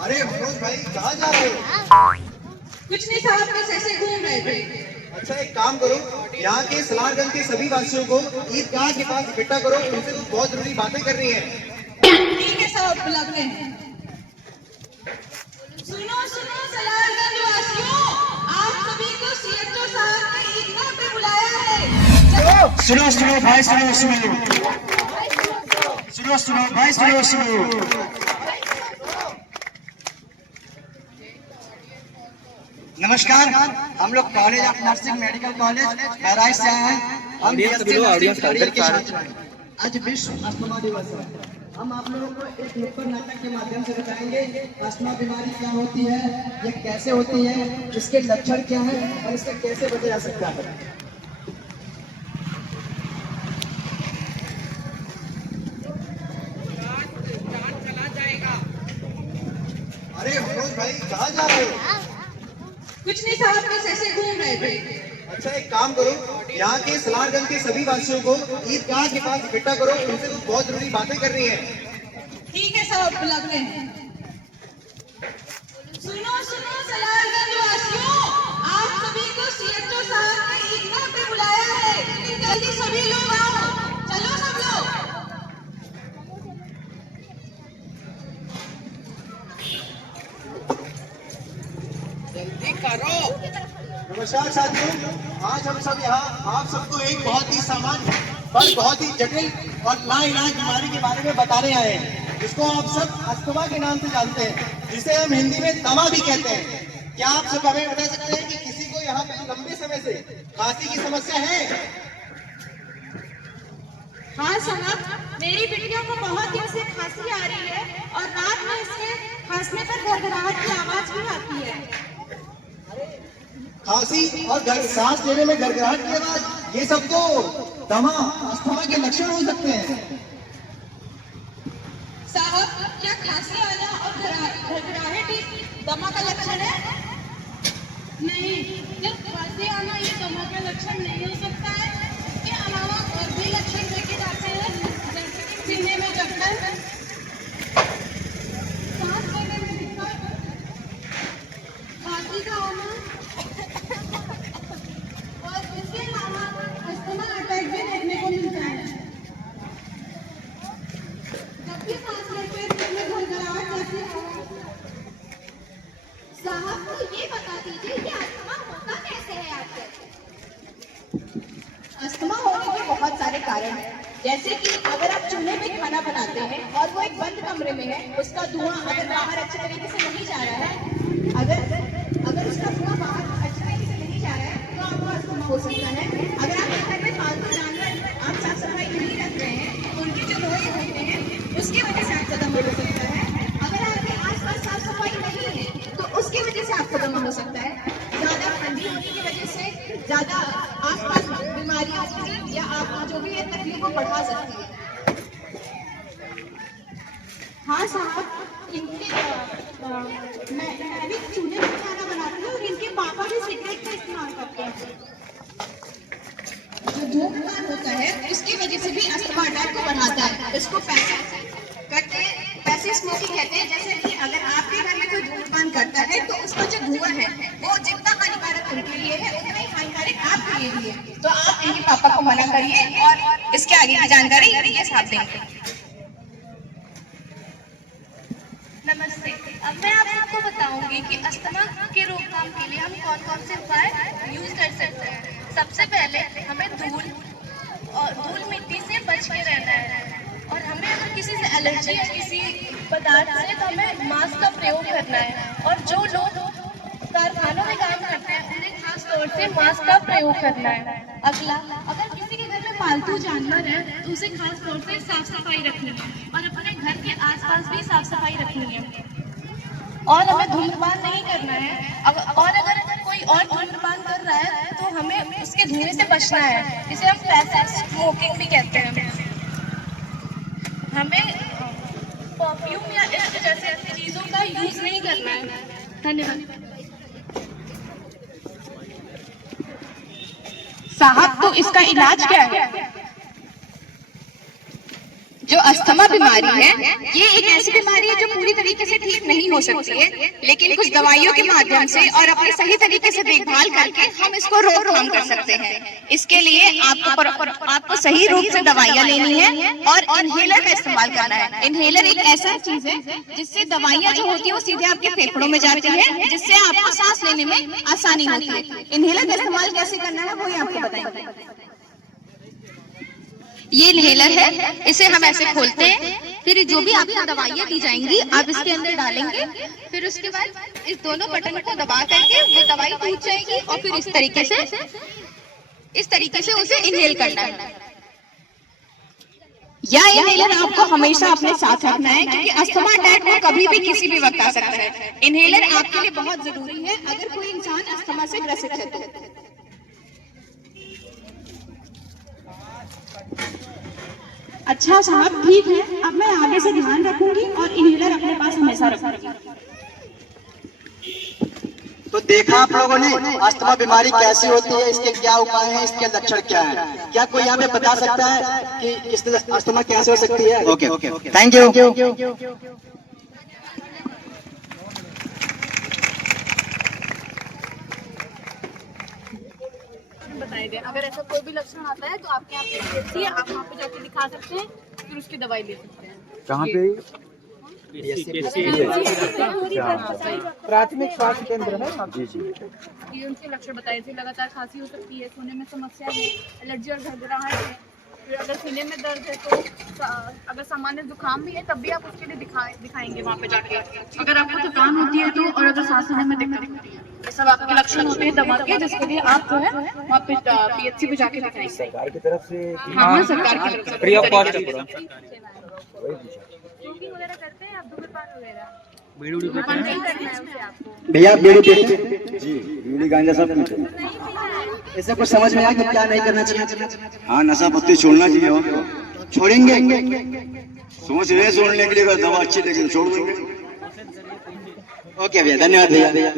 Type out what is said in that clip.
अरे मनोज भाई कहाँ जा रहे हो? कुछ नहीं साहब, बस ऐसे घूम रहे थे। अच्छा एक काम करो, यहाँ के सलारगंज के सभी वासियों को ईदगाह के पास इकट्ठा करो, उनसे कुछ बहुत जरूरी बातें करनी है। ठीक है साहब, बुलाते हैं। सुनो सुनो सलारगंज वासियों, आप सभी को सीएचओ साहब ने ईदगाह पे बुलाया है। सुनो सुनो भाई, सुनो सुनो सुनो सुनो भाई, सुनो सुनो। नमस्कार, हम लोग college of nursing medical college Bahraich से आए हैं। हम करियर के छात्र हैं। आज विश्व अस्थमा दिवस है। हम आप लोगों को एक नुक्कड़ नाटक के माध्यम से बताएंगे अस्थमा बीमारी क्या होती है, ये कैसे होती है, इसके लक्षण क्या है और इससे कैसे बचा जा सकता है। अरे मनोज भाई कहाँ जा रहे हो? कुछ नहीं साहब, बस ऐसे घूम रहे थे। अच्छा एक काम करो, यहाँ के सलारगंज के सभी वासियों को ईदगाह के पास इकट्ठा करो, उनसे कुछ बहुत जरूरी बातें करनी है। ठीक है साहब, बुलाते हैं। सुनो सुनो सलारगंज वासियों, आप सभी को सीएचओ साहब ने ईदगाह पे बुलाया है। जल्दी सभी लोग आओ, चलो सब लोग। जल्दी करो। नमस्कार साथियों, आज हम सब यहाँ आप सबको एक बहुत ही सामान्य पर बहुत ही जटिल और लाइलाज बीमारी के बारे में बताने आए हैं, जिसको आप सब अस्थमा के नाम से जानते हैं, जिसे हम हिंदी में दमा भी कहते हैं। क्या आप सब हमें बता सकते हैं कि किसी को यहाँ पे लंबे समय से खांसी की समस्या है? हाँ साहब, मेरी बिटिया को बहुत दिन से खांसी आ रही है और रात में इसके खांसने पर घरघराहट की आवाज भी आती है। खांसी और सांस लेने में घरघराहट की आवाज, ये सब तो दमा अस्थमा के लक्षण हो सकते हैं। साहब, क्या खांसी आना और घरघराहट ही दमा का लक्षण है? नहीं, जब खांसी आना ये दमा का लक्षण नहीं हो सकता है। इसके अलावा और भी लक्षण देखे जाते हैं, जैसे कि सीने में जकड़न, सांस लेने में दिक्कत, खांसी का आना और इसके अलावा अस्थमा अटैक भी देखने को मिलता है। जब भी सांस लेते हैं तो में घरघराहट जैसी आवाज। साहब को ये बता दीजिए कि अस्थमा होता कैसे है आपके? अस्थमा होने के बहुत सारे कारण हैं, जैसे कि अगर आप चूल्हे में खाना बनाते हैं और वो एक बंद कमरे में है, उसका धुआं अगर बाहर अच्छे तरीके से नहीं जा रहा है, अगर उसका धुआं बाहर अच्छे तरीके से नहीं जा रहा है तो आपको अस्थमा हो सकता है। अगर आपके घर में पालतू जानवर आप साफ सफाई नहीं रख रहे हैं तो उनके जो रोए होते हैं उसकी वजह से आपको दमा हो सकता है। अगर आपके आसपास साफ सफाई नहीं है तो उसकी वजह से आपको दमा हो सकता है। ज्यादा ठंडी होने की वजह से ज्यादा आसपास बीमारियां होगी या आप जो भी है तकलीफ को बढ़ा सकती है। हाँ साहब, मैं भी चूल्हे में खाना बनाती हूँ और इनके पापा भी सिगरेट का इस्तेमाल करते हैं। जो धूम्रपान होता है उसकी वजह से भी अस्थमा अटैक को बढ़ाता है। इसको पैसिव स्मोकिंग कहते हैं। जैसे कि अगर आपके घर में कोई धूम्रपान करता है तो उसका जो धुआं है वो जितना हानिकारक उनके लिए है उतना ही हानिकारक आपके लिए भी है। तो आप इनके पापा को मना करिए और इसके आगे की जानकारी ये साथ देंगे। नमस्ते, अब मैं आप सबको बताऊंगी कि अस्थमा के रोकथाम के लिए हम कौन कौन से उपाय यूज कर सकते हैं। सबसे पहले हमें धूल मिट्टी से बच के रहना है और हमें अगर किसी से एलर्जी है किसी पदार्थ से तो हमें मास्क का प्रयोग करना है। और जो लोग कारखानों में काम करते हैं उन्हें खास तौर से मास्क का प्रयोग करना है। अगला, अगर किसी के घर में पालतू जानवर है तो उसे खास तौर से साफ सफाई रखनी है और अपने घर के आसपास भी साफ सफाई रखनी है। और हमें धूम्रपान नहीं करना है। और अगर कोई और धूम्रपान कर रहा है तो हमें उसके धुएं से बचना है, जिसे हम पैसिव स्मोकिंग भी कहते हैं। हमें परफ्यूम या इस जैसे चीजों का यूज नहीं करना है। धन्यवाद। साहब, तो इसका इलाज क्या है? जो अस्थमा बीमारी है, ये एक ऐसी बीमारी है जो पूरी तरीके से ठीक नहीं हो सकती है, लेकिन कुछ दवाइयों के माध्यम से और अपने सही तरीके से देखभाल करके हम इसको रोकथाम कर सकते हैं। इसके लिए आपको सही रूप से दवाइयाँ लेनी है और इनहेलर का इस्तेमाल करना है। इनहेलर एक ऐसा चीज है जिससे दवाइयाँ जो होती है वो सीधे आपके फेफड़ों में जाती है, जिससे आपको सांस लेने में आसानी होती है। इनहेलर का इस्तेमाल कैसे करना है वो ही आपको बताएंगे। ये इनहेलर है, इसे हम ऐसे खोलते हैं, फिर जो भी आपको दवाइयाँ दी जाएंगी आप इसके अंदर डालेंगे, फिर उसके बाद इस दोनों बटन को दबा करके वो दवाई टूट जाएगी और फिर इस तरीके से उसे इनहेल करना है। यह इनहेलर आपको हमेशा अपने साथ रखना है, क्योंकि अस्थमा अटैक को कभी भी किसी भी वक्त आ सकता है। इनहेलर आपके लिए बहुत जरूरी है अगर कोई इंसान अस्थमा से ग्रसित है तो। अच्छा साहब, ठीक है, अब मैं आगे से ध्यान रखूंगी और इनहेलर अपने पास हमेशा रखूंगी। तो देखा आप लोगों ने अस्थमा बीमारी कैसी होती है, इसके क्या उपाय हैं, इसके लक्षण क्या है। क्या कोई यहाँ पे बता सकता है कि इस अस्थमा कैसे हो सकती है? Okay, thank you. बताए गए। अगर ऐसा कोई भी लक्षण आता है तो आपके यहाँ पे आप वहाँ पे जाके दिखा सकते हैं, फिर उसकी दवाई ले सकते हैं। कहाँ पे? प्राथमिक स्वास्थ्य केंद्र है। जी जी। ये उनके लक्षण बताए थे, लगातार खांसी हो सकती है, सोने में समस्या है, एलर्जी और घबराहट है, फिर अगर सीने में दर्द है तो अगर सामान्य जुकाम भी है तब भी आप उसके लिए दिखाएंगे वहाँ पे जाके। अगर आपको थकान होती है तो, और अगर सांस लेने में दिक्कत होती है, ये सब आपके लक्षण होते हैं दमा के, जिसके लिए आप जो है वहाँ पे PHC पे जाके दिखाएंगे। सरकार की तरफ से? हाँ, सरकार की तरफ से फ्री ऑफ कॉस्ट। जॉगिंग वगैरह करते हैं आप, धूम्रपान वगैरह? धूम्रपान नहीं करना है उसे आपको। भैया बीड़ी पीते हैं? जी, बीड़ी गांजा सब पीते हैं। ऐसा कुछ समझ में आया कि क्या नहीं करना चाहिए? हाँ, नशा पत्ती छोड़ना चाहिए। छोड़ेंगे? सोच रहे छोड़ने के लिए, अगर दवा अच्छी लगी तो छोड़ देंगे। ओके भैया, धन्यवाद भैया।